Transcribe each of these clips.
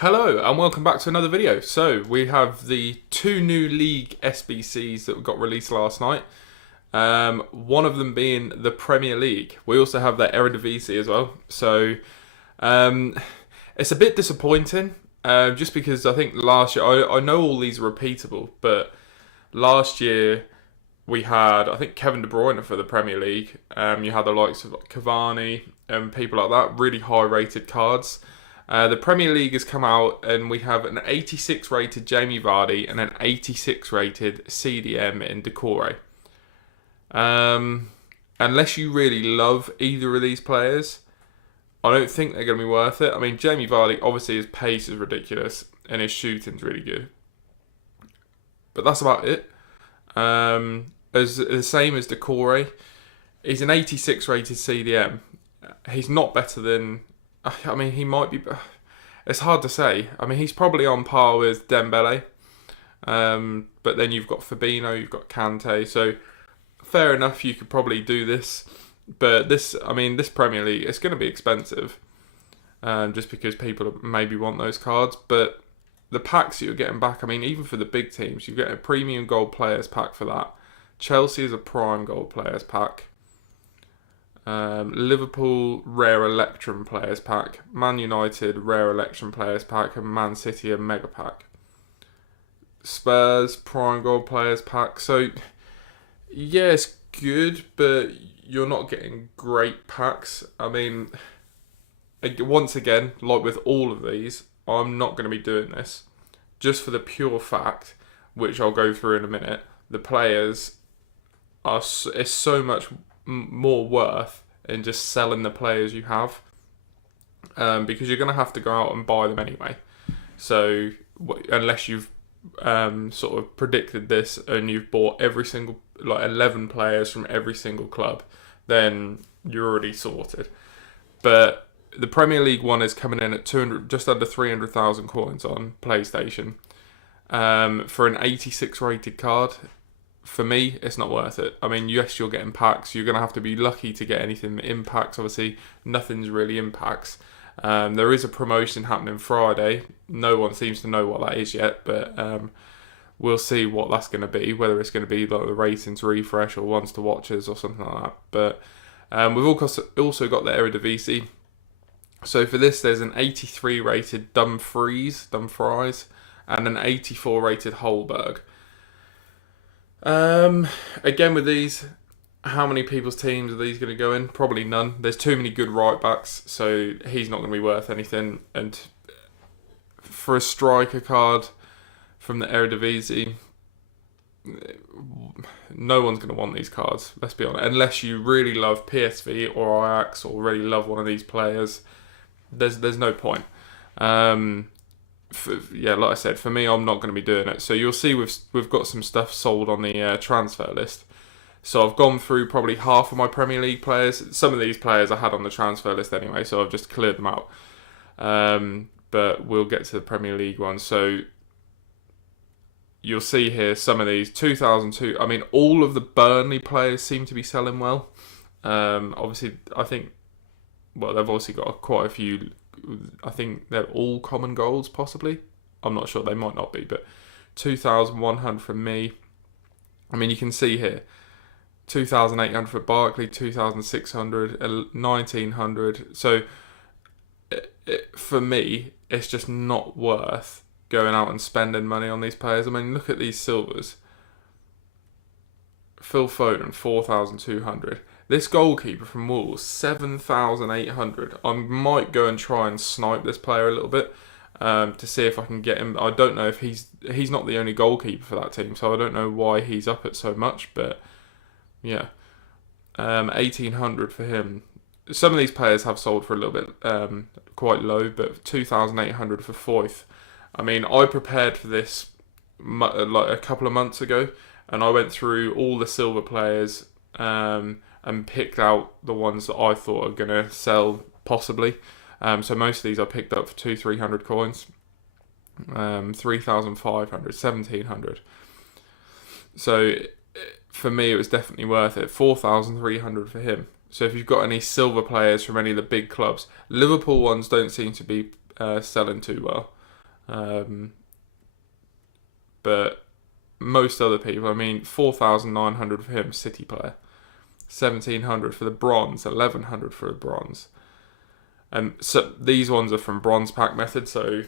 Hello and welcome back to another video. So we have the two new League SBCs that got released last night. One of them being the Premier League. We also have the Eredivisie as well. So it's a bit disappointing just because I think last year, I know all these are repeatable, but last year we had, I think, Kevin De Bruyne for the Premier League. You had the likes of Cavani and people like that, really high rated cards. The Premier League has come out and we have an 86 rated Jamie Vardy and an 86 rated CDM in Doucouré. Unless you really love either of these players, I don't think they're going to be worth it. I mean, Jamie Vardy, obviously his pace is ridiculous and his shooting's really good. But that's about it. As the same as Doucouré, he's an 86 rated CDM. He's not better than... I mean, he might be... It's hard to say. I mean, he's probably on par with Dembele. But then you've got Fabinho, you've got Kante. So, fair enough, you could probably do this. But this Premier League, it's going to be expensive. Just because people maybe want those cards. But the packs that you're getting back, I mean, even for the big teams, you get a premium gold players pack for that. Chelsea is a prime gold players pack. Liverpool Rare Electrum Players Pack, Man United Rare Electrum Players Pack, and Man City a Mega Pack. Spurs Prime Gold Players Pack. So, yeah, it's good, but you're not getting great packs. I mean, once again, like with all of these, I'm not going to be doing this. Just for the pure fact, which I'll go through in a minute, the players is so much more worth in just selling the players you have, because you're going to have to go out and buy them anyway. So unless you've sort of predicted this and you've bought every single 11 players from every single club, then you're already sorted. But the Premier League one is coming in at just under 300,000 coins on PlayStation for an 86 rated card. For me, it's not worth it. I mean, yes, you're getting packs. You're going to have to be lucky to get anything that impacts. Obviously, nothing's really impacts. There is a promotion happening Friday. No one seems to know what that is yet, but we'll see what that's going to be. Whether it's going to be like the ratings refresh or ones to watchers or something like that. But we've also got the Eredivisie. So for this, there's an 83 rated Dumfries, and an 84 rated Holberg. Again with these, how many people's teams are these going to go in? Probably none. There's too many good right backs, so he's not going to be worth anything. And for a striker card from the Eredivisie, no one's going to want these cards, let's be honest. Unless you really love PSV or Ajax or really love one of these players, there's no point. Like I said, for me, I'm not going to be doing it. So you'll see we've got some stuff sold on the transfer list. So I've gone through probably half of my Premier League players. Some of these players I had on the transfer list anyway, so I've just cleared them out. But we'll get to the Premier League one. So you'll see here some of these 2002. I mean, all of the Burnley players seem to be selling well. Obviously, I think, well, they've obviously got quite a few. I think they're all common golds, possibly. I'm not sure, they might not be, but 2,100 from me. I mean, you can see here, 2,800 for Barkley, 2,600, 1,900. So, for me, it's just not worth going out and spending money on these players. I mean, look at these silvers. Phil Foden, 4,200. This goalkeeper from Wolves, 7,800. I might go and try and snipe this player a little bit to see if I can get him. I don't know if he's not the only goalkeeper for that team, so I don't know why he's up at so much. But yeah, 1,800 for him. Some of these players have sold for a little bit quite low, but 2,800 for Foyth. I mean, I prepared for this like a couple of months ago, and I went through all the silver players. And picked out the ones that I thought are going to sell, possibly. So most of these I picked up for 200-300 coins. 3,500, 1,700. So for me, it was definitely worth it. 4,300 for him. So if you've got any silver players from any of the big clubs, Liverpool ones don't seem to be selling too well. But most other people, I mean, 4,900 for him, City player. 1,700 for the bronze, 1,100 for the bronze. And so these ones are from bronze pack method, so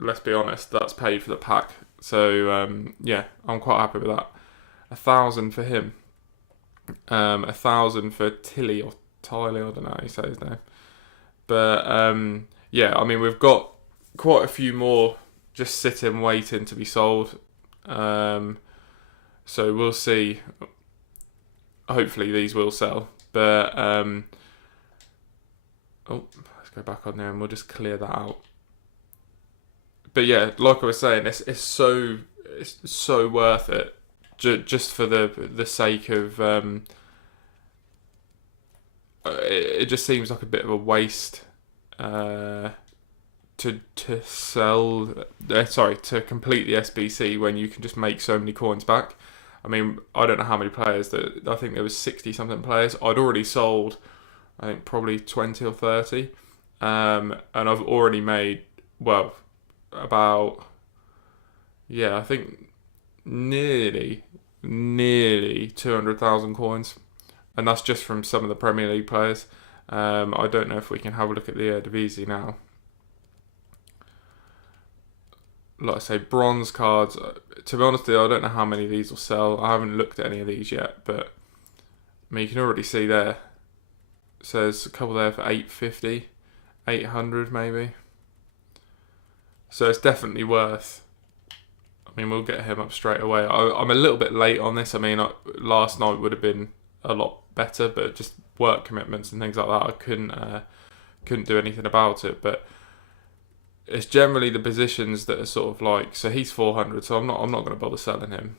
let's be honest, that's paid for the pack. So yeah, I'm quite happy with that. 1,000 for him. 1,000 for Tilly or Tiley, I don't know how you say his name. But yeah, I mean, we've got quite a few more just sitting waiting to be sold. So we'll see. Hopefully these will sell. But oh, let's go back on there and we'll just clear that out. But yeah, like I was saying, it's so worth it, just for the sake of it just seems like a bit of a waste to sell. Sorry, to complete the SBC when you can just make so many coins back. I mean, I don't know how many players I think there was 60 something players. I'd already sold, I think probably 20 or 30, and I've already made, well, about, yeah, I think nearly 200,000 coins, and that's just from some of the Premier League players. I don't know if we can have a look at the Eredivisie now. Like I say, bronze cards, to be honest with you, I don't know how many of these will sell. I haven't looked at any of these yet, but I mean, you can already see there. So there's a couple there for 850, 800 maybe. So it's definitely worth. I mean, we'll get him up straight away. I'm a little bit late on this. I mean, last night would have been a lot better, but just work commitments and things like that, I couldn't do anything about it. But it's generally the positions that are sort of like, so he's 400, so I'm not going to bother selling him.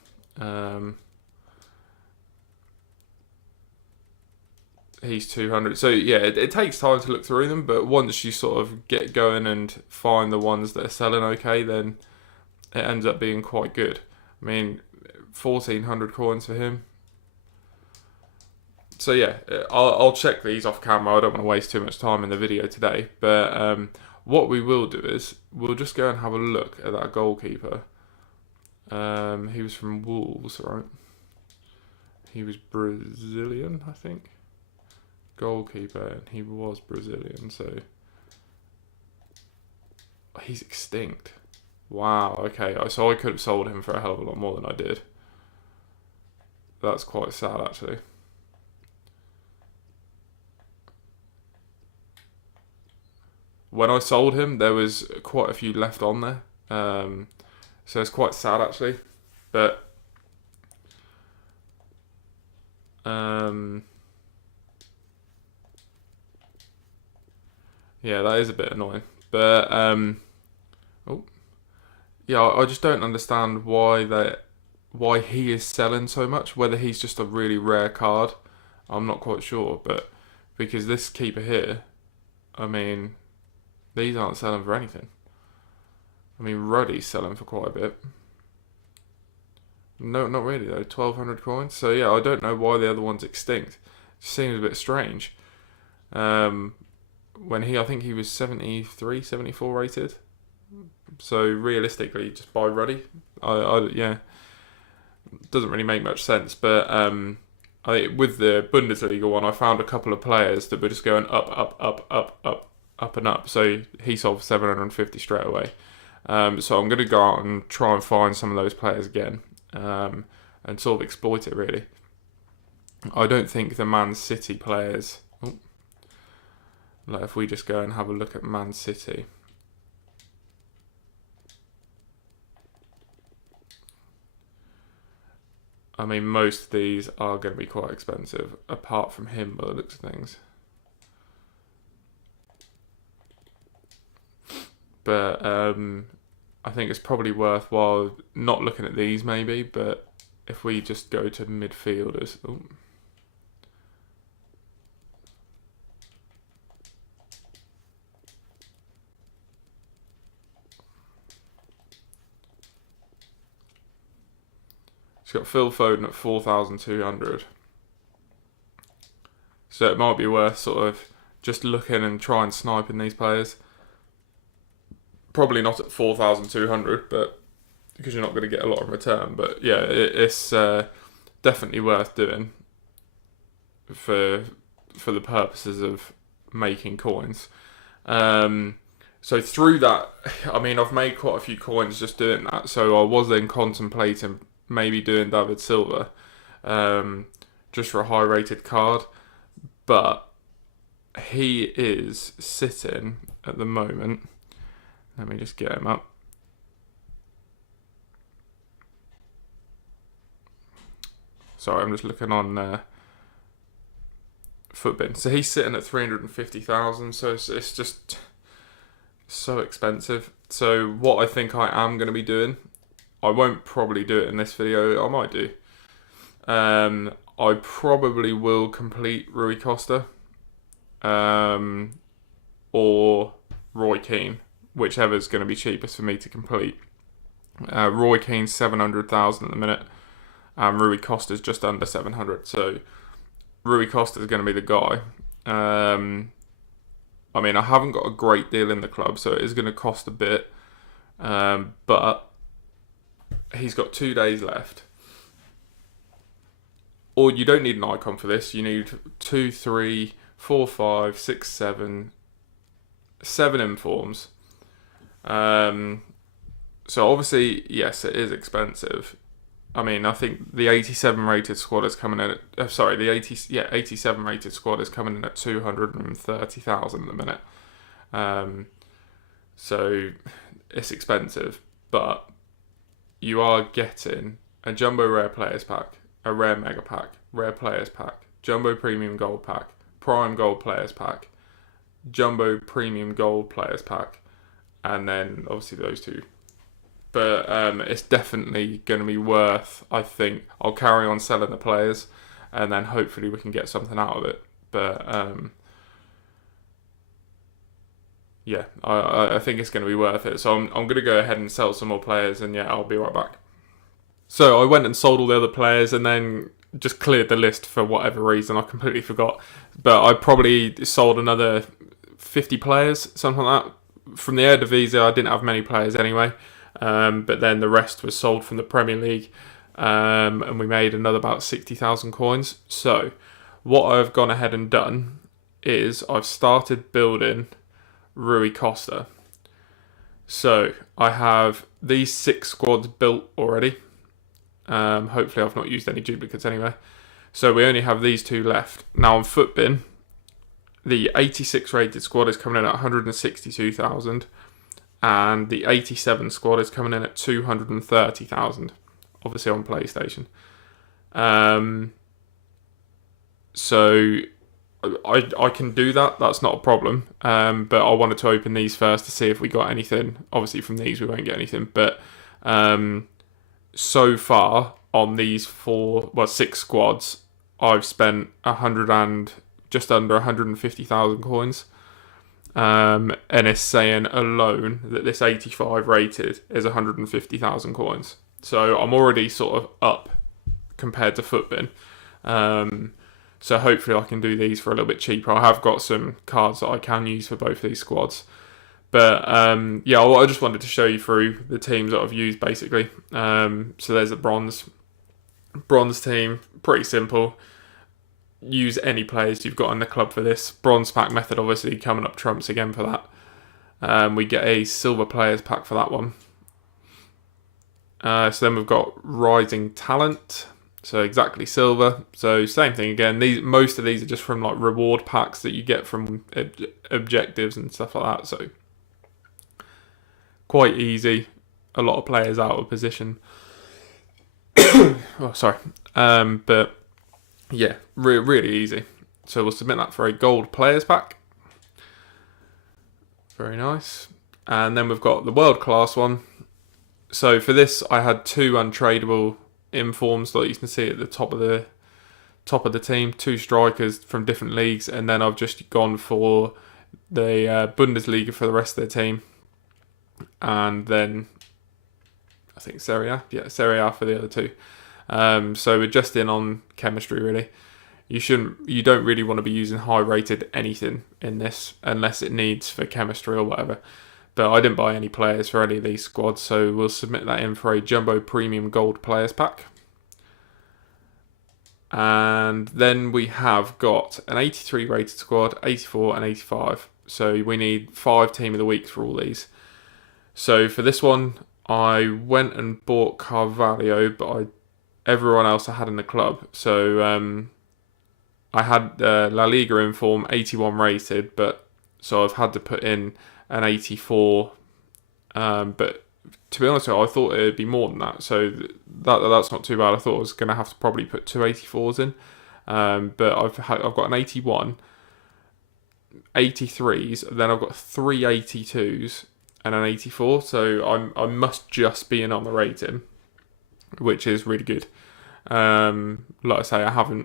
He's 200. So yeah, it takes time to look through them, but once you sort of get going and find the ones that are selling okay, then it ends up being quite good. I mean, 1,400 coins for him. So yeah, I'll check these off camera. I don't want to waste too much time in the video today, but what we will do is we'll just go and have a look at that goalkeeper. He was from Wolves, right? He was Brazilian, I think. Goalkeeper, and he was Brazilian, so he's extinct. Wow, okay, so I could have sold him for a hell of a lot more than I did. That's quite sad, actually. When I sold him, there was quite a few left on there, so it's quite sad, actually. But yeah, that is a bit annoying. But oh, yeah, I just don't understand why he is selling so much. Whether he's just a really rare card, I'm not quite sure. But because this keeper here, I mean, these aren't selling for anything. I mean, Ruddy's selling for quite a bit. No, not really though. 1,200 coins. So yeah, I don't know why the other one's extinct. It seems a bit strange. When I think he was 73, 74 rated. So realistically, just buy Ruddy. Yeah, doesn't really make much sense. But with the Bundesliga one, I found a couple of players that were just going up and up. So he sold for 750 straight away. So I'm going to go out and try and find some of those players again, and sort of exploit it really. I don't think the Man City players. Like if we just go and have a look at Man City. I mean, most of these are going to be quite expensive, apart from him by the looks of things. But I think it's probably worthwhile not looking at these maybe, but if we just go to midfielders. Ooh. It's got Phil Foden at 4,200. So it might be worth sort of just looking and try and sniping these players. Probably not at 4,200, but because you're not going to get a lot in return. But yeah, it's definitely worth doing for the purposes of making coins. So through that, I mean, I've made quite a few coins just doing that. So I was then contemplating maybe doing David Silva, just for a high rated card, but he is sitting at the moment. Let me just get him up. Sorry, I'm just looking on Footbin. So he's sitting at 350,000. So it's just so expensive. So what I think I am going to be doing, I won't probably do it in this video. I might do. I probably will complete Rui Costa, or Roy Keane, whichever is going to be cheapest for me to complete. Roy Keane's 700,000 at the minute, and Rui Costa's just under 700. So Rui Costa is going to be the guy. I mean, I haven't got a great deal in the club, so it is going to cost a bit. But he's got 2 days left. Or you don't need an icon for this. You need 2, 3, 4, 5, 6, 7 informs. So obviously, yes, it is expensive. I mean, I think the 87 rated squad is coming in at, 87 rated squad is coming in at 230,000 at the minute. So it's expensive, but you are getting a jumbo rare players pack, a rare mega pack, rare players pack, jumbo premium gold pack, prime gold players pack, jumbo premium gold players pack, and then obviously those two. But it's definitely going to be worth, I think. I'll carry on selling the players, and then hopefully we can get something out of it. But yeah, I think it's going to be worth it. So I'm going to go ahead and sell some more players, and yeah, I'll be right back. So I went and sold all the other players, and then just cleared the list for whatever reason. I completely forgot. But I probably sold another 50 players, something like that. From the Eredivisie, I didn't have many players anyway. But then the rest was sold from the Premier League, and we made another about 60,000 coins. So what I've gone ahead and done is I've started building Rui Costa. So I have these 6 squads built already. Hopefully I've not used any duplicates anyway. So we only have these 2 left. Now on Footbin, the 86 rated squad is coming in at 162,000. And the 87 squad is coming in at 230,000, obviously on PlayStation. So I can do that. That's not a problem. But I wanted to open these first to see if we got anything. Obviously, from these we won't get anything. But so far on these 6 squads, I've spent just under 150,000 coins. And it's saying alone that this 85 rated is 150,000 coins. So I'm already sort of up compared to Footbin. So hopefully I can do these for a little bit cheaper. I have got some cards that I can use for both these squads. But yeah, I just wanted to show you through the teams that I've used basically. So there's a bronze team, pretty simple. Use any players you've got in the club for this. Bronze pack method obviously coming up trumps again for that. We get a silver players pack for that one. So then we've got rising talent. So exactly silver. So same thing again. Most of these are just from like reward packs that you get from objectives and stuff like that. So quite easy. A lot of players out of position. Oh, sorry. But yeah, really easy. So we'll submit that for a gold players pack. Very nice. And then we've got the world class one. So for this, I had 2 untradeable informs that you can see at the top of the team. 2 strikers from different leagues, and then I've just gone for the Bundesliga for the rest of the team, and then I think Serie A for the other 2. So we're just in on chemistry really. You don't really want to be using high rated anything in this unless it needs for chemistry or whatever. But I didn't buy any players for any of these squads, so we'll submit that in for a Jumbo Premium Gold Players Pack. And then we have got an 83 rated squad, 84 and 85. So we need 5 Team of the Weeks for all these. So for this one, I went and bought Carvalho, but everyone else I had in the club. So I had La Liga in form, 81 rated, but so I've had to put in an 84. But to be honest with you, I thought it would be more than that. So that's not too bad. I thought I was going to have to probably put 2 84s in. But I've got an 81, 83s, then I've got 3 82s and an 84. So I must just be in on the rating, which is really good. Like I say, I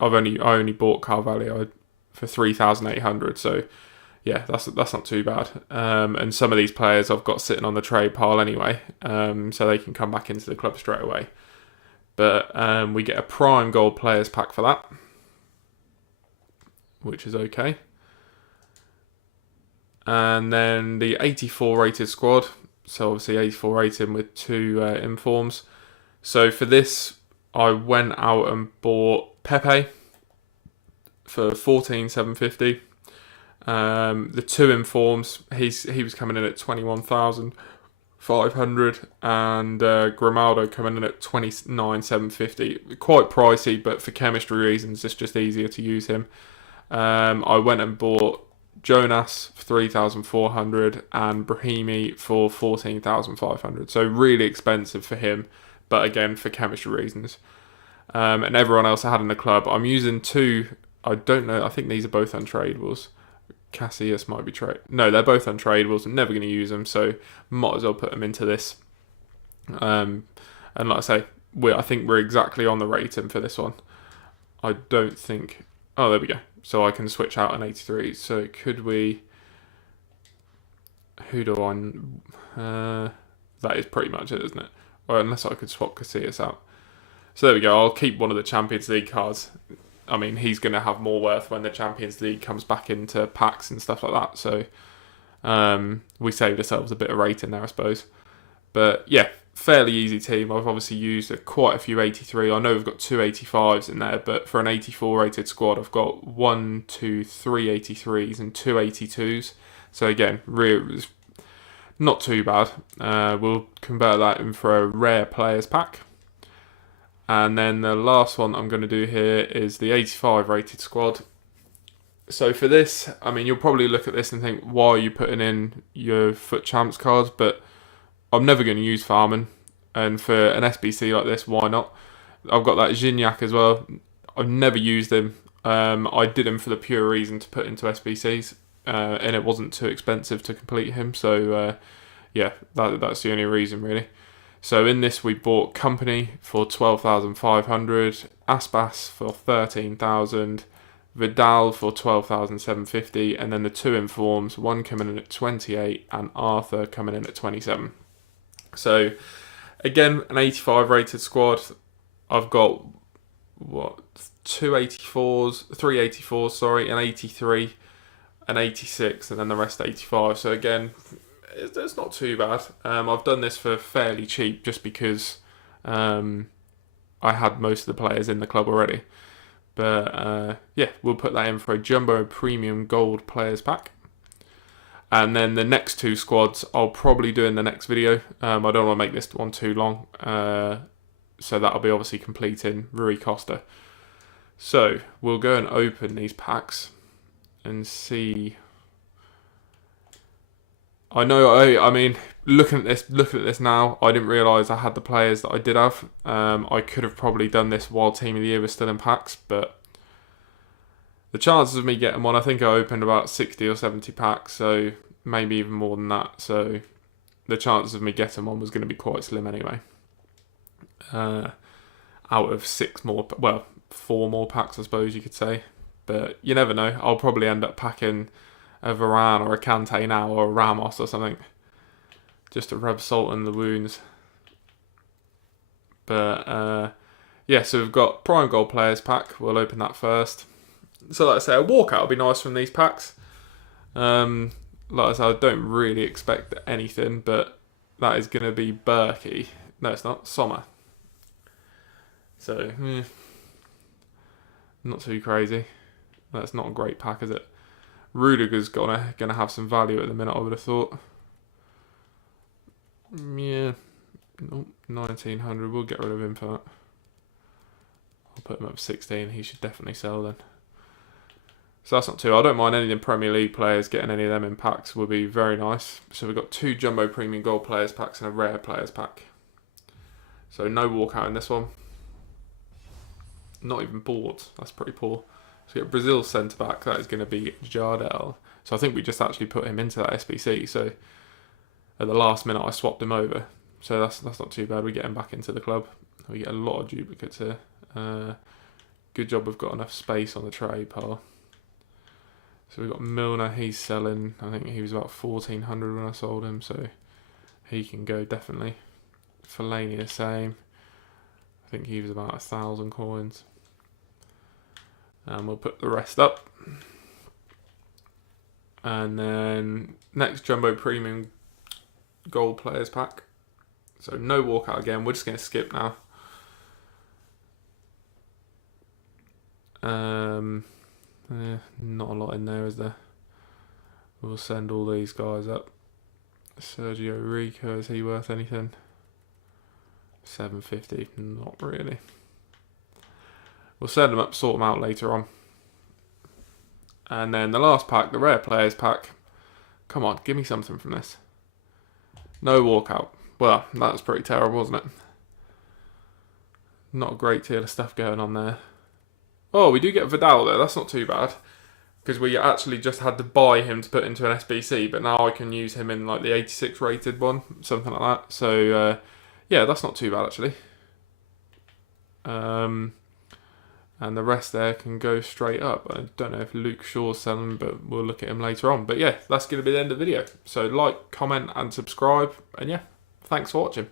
only bought Carvalho for 3,800. So yeah, that's not too bad. And some of these players I've got sitting on the trade pile anyway, so they can come back into the club straight away. But we get a Prime Gold Players Pack for that, which is okay. And then the 84 rated squad, so obviously 84 rated with 2 informs. So for this, I went out and bought Pepe for 14,750. The 2 informs, he was coming in at 21,500, and Grimaldo coming in at 29,750. Quite pricey, but for chemistry reasons, it's just easier to use him. I went and bought Jonas for 3,400 and Brahimi for 14,500. So really expensive for him, but again for chemistry reasons. And everyone else I had in the club, I'm using 2. I don't know. I think these are both untradables. Casillas might be trade. No, they're both untradables. I'm never going to use them, so might as well put them into this. And like I say, I think we're exactly on the rating for this one. I don't think. Oh, there we go. So I can switch out an 83. So could we? Who do I? That is pretty much it, isn't it? Well, unless I could swap Casillas out. So there we go. I'll keep one of the Champions League cards. I mean, he's going to have more worth when the Champions League comes back into packs and stuff like that. So we saved ourselves a bit of rating there, I suppose. But yeah, fairly easy team. I've obviously used quite a few 83. I know we've got 2 85s in there, but for an 84 rated squad, I've got 3 83s and 2 82s. So again, really not too bad. We'll convert that in for a rare players pack. And then the last one I'm going to do here is the 85 rated squad. So for this, I mean, you'll probably look at this and think, why are you putting in your Foot Champs cards? But I'm never going to use Farman. And for an SBC like this, why not? I've got that Gignac as well. I've never used him. I did him for the pure reason to put into SBCs. And it wasn't too expensive to complete him. So yeah, that's the only reason really. So in this we bought Company for 12,500, Aspas for 13,000, Vidal for 12,750, and then the 2 informs, one coming in at 28 and Arthur coming in at 27. So again, an 85 rated squad. I've got 3 84s, sorry, an 83, an 86, and then the rest 85. So again, it's not too bad. I've done this for fairly cheap just because I had most of the players in the club already. But yeah, we'll put that in for a Jumbo Premium Gold Players Pack. And then the next 2 squads I'll probably do in the next video. I don't want to make this one too long. So that'll be obviously completing Rui Costa. So we'll go and open these packs and see. I mean, looking at this now, I didn't realise I had the players that I did have. I could have probably done this while Team of the Year was still in packs, but the chances of me getting one, I think I opened about 60 or 70 packs, so maybe even more than that. So the chances of me getting one was going to be quite slim anyway. Out of 4 more packs, I suppose you could say. But you never know. I'll probably end up packing a Varane or a Kante now, or a Ramos or something, just to rub salt in the wounds. But yeah, so we've got Prime Gold Players Pack. We'll open that first. So like I say, a walkout would be nice from these packs. like I said, I don't really expect anything, but that is going to be Berkey. No, it's not. Sommer. So, not too crazy. That's not a great pack, is it? Rudiger's gonna have some value at the minute, I would have thought. Yeah. Nope, 1900. We'll get rid of him for that. I'll put him up 16. He should definitely sell then. So that's not too. I don't mind any of the Premier League players getting any of them in packs. Would be very nice. So we've got 2 Jumbo Premium Gold players packs and a Rare players pack. So no walkout in this one. Not even boards. That's pretty poor. So we get Brazil centre back. That is going to be Jardel. So I think we just actually put him into that SBC. So at the last minute, I swapped him over. So that's not too bad. We get him back into the club. We get a lot of duplicates here. Good job we've got enough space on the trade pile. So we've got Milner. He's selling. I think he was about 1400 when I sold him. So he can go definitely. Fellaini the same. I think he was about 1,000 coins. And we'll put the rest up. And then next Jumbo Premium Gold Players Pack. So no walkout again. We're just going to skip now. Not a lot in there, is there? We'll send all these guys up. Sergio Rico, is he worth anything? 750, not really. We'll send them up, sort them out later on. And then the last pack, the Rare Players Pack. Come on, give me something from this. No walkout. Well, that was pretty terrible, wasn't it? Not a great deal of stuff going on there. Oh, we do get Vidal though. That's not too bad. Because we actually just had to buy him to put into an SBC. But now I can use him in like the 86 rated one. Something like that. So, yeah, that's not too bad actually. And the rest there can go straight up. I don't know if Luke Shaw's selling, but we'll look at him later on. But yeah, that's going to be the end of the video. So like, comment and subscribe. And yeah, thanks for watching.